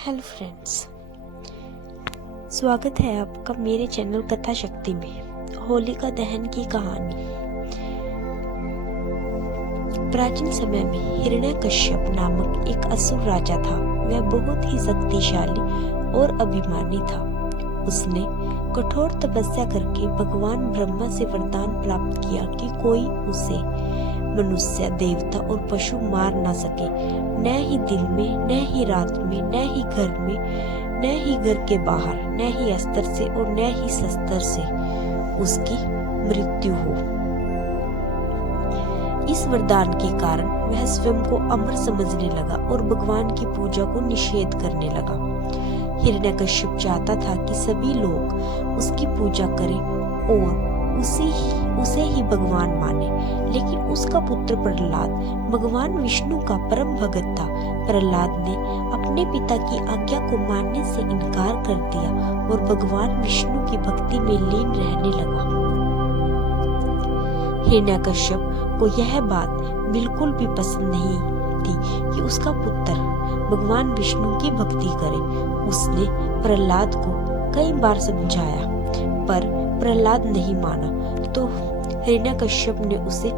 Hello friends, स्वागत है आपका मेरे चैनल कथा शक्ति में। होलिका दहन की कहानी। प्राचीन समय में हिरण्यकश्यप नामक एक असुर राजा था। वह बहुत ही शक्तिशाली और अभिमानी था। उसने कठोर तपस्या करके भगवान ब्रह्मा से वरदान प्राप्त किया कि कोई उसे मनुष्य, देवता और पशु मार न सके, न ही दिन में, न ही रात में, न ही घर में, न ही घर के बाहर, न ही अस्त्र से और न ही शस्त्र से उसकी मृत्यु हो। इस वरदान के कारण वह स्वयं को अमर समझने लगा और भगवान की पूजा को निषेध करने लगा। हिरण्यकश्यप चाहता था कि सभी लोग उसकी पूजा करें और उसे ही भगवान माने, लेकिन उसका पुत्र प्रहलाद भगवान विष्णु का परम भगत था। प्रहलाद ने अपने पिता की आज्ञा को मानने से इनकार कर दिया और भगवान विष्णु की भक्ति में लीन रहने लगा। हिरण्यकश्यप को यह बात बिल्कुल भी पसंद नहीं थी कि उसका पुत्र भगवान विष्णु की भक्ति करे। उसने प्रहलाद को कई बार समझाया, पर प्रहलाद नहीं माना, तो हिरण्यकश्यप ने उसे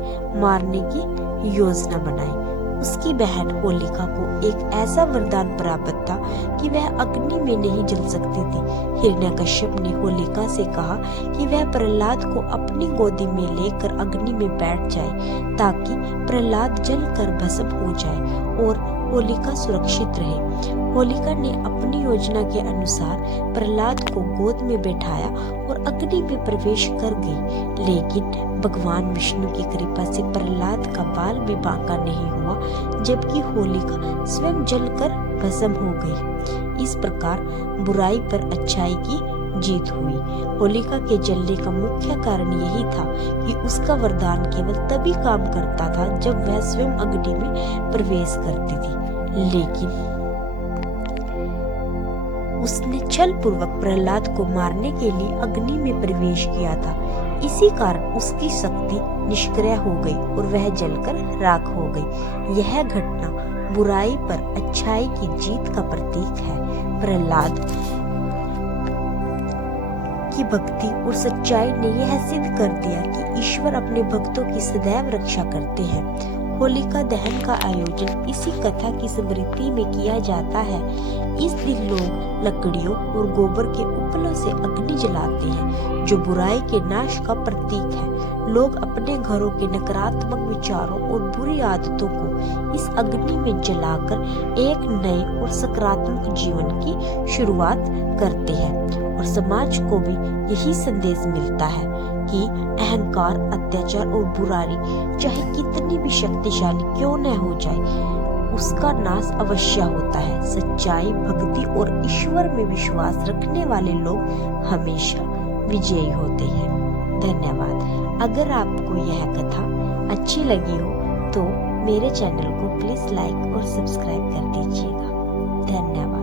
मारने की योजना बनाई। उसकी बहन होलिका को एक ऐसा वरदान प्राप्त था कि वह अग्नि में नहीं जल सकती थी। हिरण्यकश्यप ने होलिका से कहा कि वह प्रहलाद को अपनी गोदी में लेकर अग्नि में बैठ जाए, ताकि प्रहलाद जलकर भस्म हो जाए और होलिका सुरक्षित रहे। होलिका ने अपनी योजना के अनुसार प्रहलाद को गोद में बैठाया और अग्नि में प्रवेश कर गई, लेकिन भगवान विष्णु की कृपा से प्रहलाद का बाल भी बांका नहीं हुआ, जबकि होलिका स्वयं जलकर भस्म हो गई। इस प्रकार बुराई पर अच्छाई की जीत हुई। होलिका के जलने का मुख्य कारण यही था कि उसका वरदान केवल तभी काम करता था जब वह स्वयं अग्नि में प्रवेश करती थी, लेकिन उसने छल पूर्वक प्रहलाद को मारने के लिए अग्नि में प्रवेश किया था। इसी कारण उसकी शक्ति निष्क्रिय हो गई और वह जलकर राख हो गई। यह घटना बुराई पर अच्छाई की जीत का प्रतीक है। प्रहलाद की भक्ति और सच्चाई ने यह सिद्ध कर दिया कि ईश्वर अपने भक्तों की सदैव रक्षा करते हैं। होलिका दहन का आयोजन इसी कथा की स्मृति में किया जाता है। इस दिन लोग लकड़ियों और गोबर के उपलों से अग्नि जलाते हैं, जो बुराई के नाश का प्रतीक है। लोग अपने घरों के नकारात्मक विचारों और बुरी आदतों को इस अग्नि में जलाकर एक नए और सकारात्मक जीवन की शुरुआत करते हैं। और समाज को भी यही संदेश मिलता है कि अहंकार, अत्याचार और बुराई चाहे कितनी भी शक्तिशाली क्यों न हो जाए, उसका नाश अवश्य होता है। सच्चाई, भक्ति और ईश्वर में विश्वास रखने वाले लोग हमेशा विजयी होते हैं। धन्यवाद। अगर आपको यह कथा अच्छी लगी हो तो मेरे चैनल को प्लीज लाइक और सब्सक्राइब कर दीजिएगा। धन्यवाद।